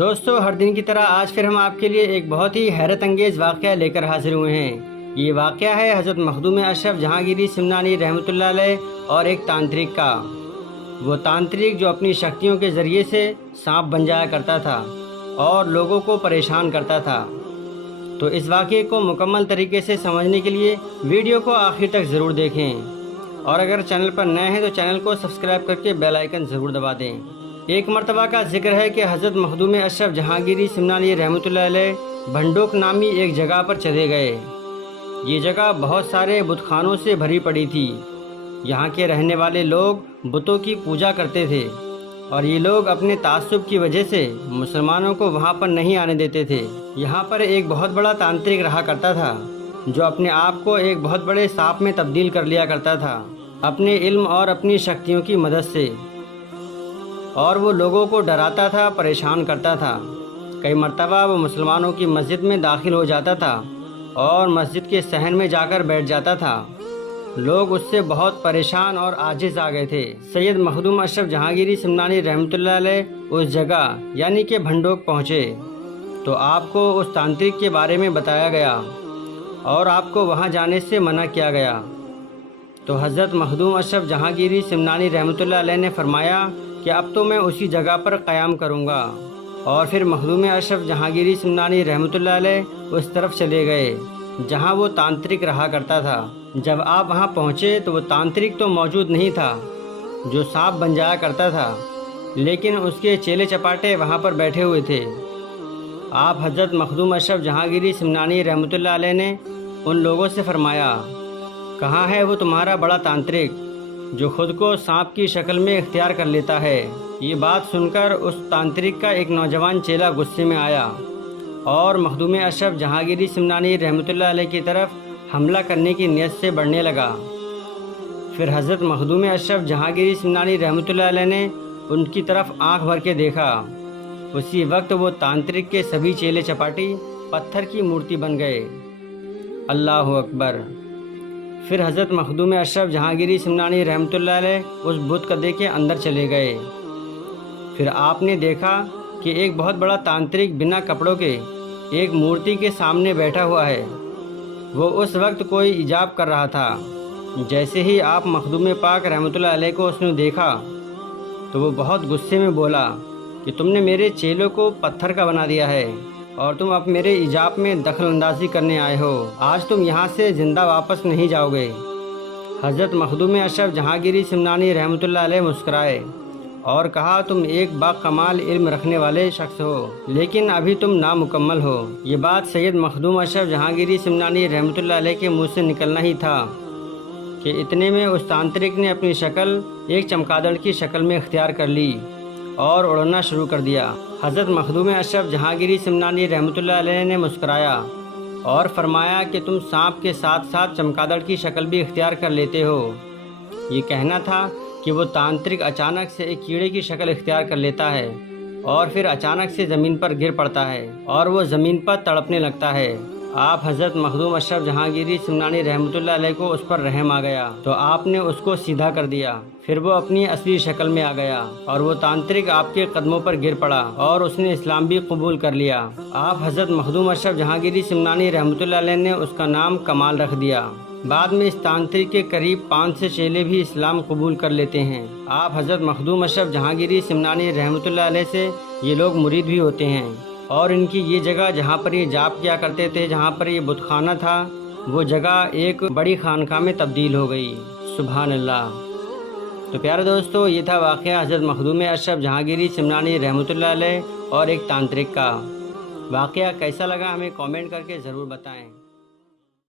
دوستو، ہر دن کی طرح آج پھر ہم آپ کے لیے ایک بہت ہی حیرت انگیز واقعہ لے کر حاضر ہوئے ہیں۔ یہ واقعہ ہے حضرت مخدوم اشرف جہانگیری سمنانی رحمۃ اللہ علیہ اور ایک تانترک کا۔ وہ تانترک جو اپنی شکتیوں کے ذریعے سے سانپ بن جایا کرتا تھا اور لوگوں کو پریشان کرتا تھا۔ تو اس واقعے کو مکمل طریقے سے سمجھنے کے لیے ویڈیو کو آخر تک ضرور دیکھیں، اور اگر چینل پر نئے ہیں تو چینل کو سبسکرائب کر کے بیل آئیکن ضرور دبا دیں۔ ایک مرتبہ کا ذکر ہے کہ حضرت مخدوم اشرف جہانگیری سمنانی رحمۃ اللہ علیہ بھنڈوک نامی ایک جگہ پر چلے گئے۔ یہ جگہ بہت سارے بت خانوں سے بھری پڑی تھی۔ یہاں کے رہنے والے لوگ بتوں کی پوجا کرتے تھے، اور یہ لوگ اپنے تعصب کی وجہ سے مسلمانوں کو وہاں پر نہیں آنے دیتے تھے۔ یہاں پر ایک بہت بڑا تانترک رہا کرتا تھا جو اپنے آپ کو ایک بہت بڑے سانپ میں تبدیل کر لیا کرتا تھا اپنے علم اور اپنی شکتیوں کی مدد سے، اور وہ لوگوں کو ڈراتا تھا، پریشان کرتا تھا۔ کئی مرتبہ وہ مسلمانوں کی مسجد میں داخل ہو جاتا تھا اور مسجد کے صحن میں جا کر بیٹھ جاتا تھا۔ لوگ اس سے بہت پریشان اور عاجز آ گئے تھے۔ سید مخدوم اشرف جہانگیری سمنانی رحمۃ اللہ علیہ اس جگہ یعنی کہ بھنڈوک پہنچے تو آپ کو اس تانترک کے بارے میں بتایا گیا اور آپ کو وہاں جانے سے منع کیا گیا۔ تو حضرت مخدوم اشرف جہانگیری سمنانی رحمۃ اللہ علیہ نے فرمایا کہ اب تو میں اسی جگہ پر قیام کروں گا، اور پھر مخدوم اشرف جہانگیری سمنانی رحمۃ اللہ علیہ اس طرف چلے گئے جہاں وہ تانترک رہا کرتا تھا۔ جب آپ وہاں پہنچے تو وہ تانترک تو موجود نہیں تھا جو سانپ بن جایا کرتا تھا، لیکن اس کے چیلے چپاٹے وہاں پر بیٹھے ہوئے تھے۔ آپ حضرت مخدوم اشرف جہانگیری سمنانی رحمۃ اللہ علیہ نے ان لوگوں سے فرمایا، کہاں ہے وہ تمہارا بڑا تانترک جو خود کو سانپ کی شکل میں اختیار کر لیتا ہے؟ یہ بات سن کر اس تانترک کا ایک نوجوان چیلا غصے میں آیا اور مخدوم اشرف جہانگیری سمنانی رحمۃ اللہ علیہ کی طرف حملہ کرنے کی نیت سے بڑھنے لگا۔ پھر حضرت مخدوم اشرف جہانگیری سمنانی رحمۃ اللہ علیہ نے ان کی طرف آنکھ بھر کے دیکھا۔ اسی وقت وہ تانترک کے سبھی چیلے چپاٹی پتھر کی مورتی بن گئے۔ اللہ اکبر! پھر حضرت مخدوم اشرف جہانگیری سمنانی رحمۃ اللہ علیہ اس بت کدے کے اندر چلے گئے۔ پھر آپ نے دیکھا کہ ایک بہت بڑا تانترک بنا کپڑوں کے ایک مورتی کے سامنے بیٹھا ہوا ہے۔ وہ اس وقت کوئی ایجاب کر رہا تھا۔ جیسے ہی آپ مخدوم پاک رحمۃ اللہ علیہ کو اس نے دیکھا تو وہ بہت غصے میں بولا کہ تم نے میرے چیلوں کو پتھر کا بنا دیا ہے اور تم اب میرے ایجاب میں دخل اندازی کرنے آئے ہو۔ آج تم یہاں سے زندہ واپس نہیں جاؤ گے۔ حضرت مخدوم اشرف جہانگیری سمنانی رحمۃ اللہ علیہ مسکرائے اور کہا، تم ایک باکمال علم رکھنے والے شخص ہو، لیکن ابھی تم نامکمل ہو۔ یہ بات سید مخدوم اشرف جہانگیری سمنانی رحمۃ اللہ علیہ کے منہ سے نکلنا ہی تھا کہ اتنے میں اس تانترک نے اپنی شکل ایک چمگادڑ کی شکل میں اختیار کر لی اور اڑنا شروع کر دیا۔ حضرت مخدوم اشرف جہانگیری سمنانی رحمۃ اللہ علیہ نے مسکرایا اور فرمایا کہ تم سانپ کے ساتھ ساتھ چمگادڑ کی شکل بھی اختیار کر لیتے ہو۔ یہ کہنا تھا کہ وہ تانترک اچانک سے ایک کیڑے کی شکل اختیار کر لیتا ہے اور پھر اچانک سے زمین پر گر پڑتا ہے اور وہ زمین پر تڑپنے لگتا ہے۔ آپ حضرت مخدوم اشرف جہانگیری سمنانی رحمۃ اللہ علیہ کو اس پر رحم آ گیا تو آپ نے اس کو سیدھا کر دیا۔ پھر وہ اپنی اصلی شکل میں آ گیا اور وہ تانترک آپ کے قدموں پر گر پڑا اور اس نے اسلام بھی قبول کر لیا۔ آپ حضرت مخدوم اشرف جہانگیری سمنانی رحمۃ اللہ علیہ نے اس کا نام کمال رکھ دیا۔ بعد میں اس تانترک کے قریب 5 چیلے بھی اسلام قبول کر لیتے ہیں۔ آپ حضرت مخدوم اشرف جہانگیری سمنانی رحمۃ اللہ علیہ سے یہ لوگ مرید بھی ہوتے ہیں، اور ان کی یہ جگہ جہاں پر یہ جاپ کیا کرتے تھے، جہاں پر یہ بت خانہ تھا، وہ جگہ ایک بڑی خانقاہ میں تبدیل ہو گئی۔ سبحان اللہ! تو پیارے دوستو، یہ تھا واقعہ حضرت مخدوم اشرف جہانگیری سمنانی رحمۃ اللہ علیہ اور ایک تانترک کا۔ واقعہ کیسا لگا ہمیں کامنٹ کر کے ضرور بتائیں۔